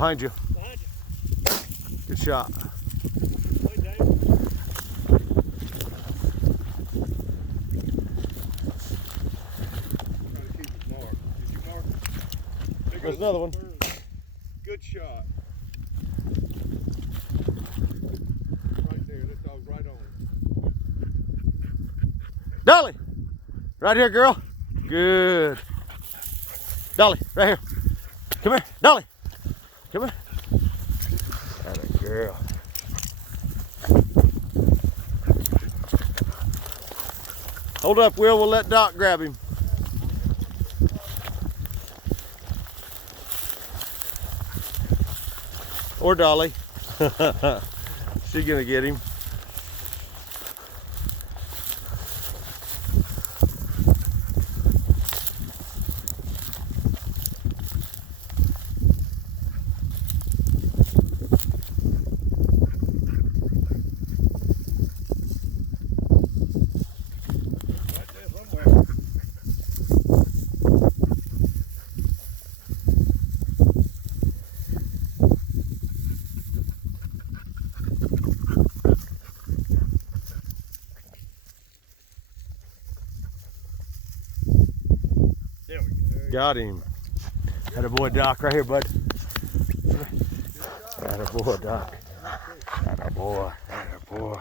Behind you. Behind you. Good shot. Way down. Try to keep it marked. Did you mark it? There There's goes another one. the bird. Good shot. Right there. That dog's right on it. Dolly! Right here, girl. Good. Dolly, right here. Come here. Dolly. Come here. That a girl. Hold up, Will. We'll let Doc grab him. Or Dolly. She's gonna get him. Right there somewhere. There we go. Got him. Had a boy, Doc, right here, bud. Had a boy, Doc. Had a boy. Had a boy.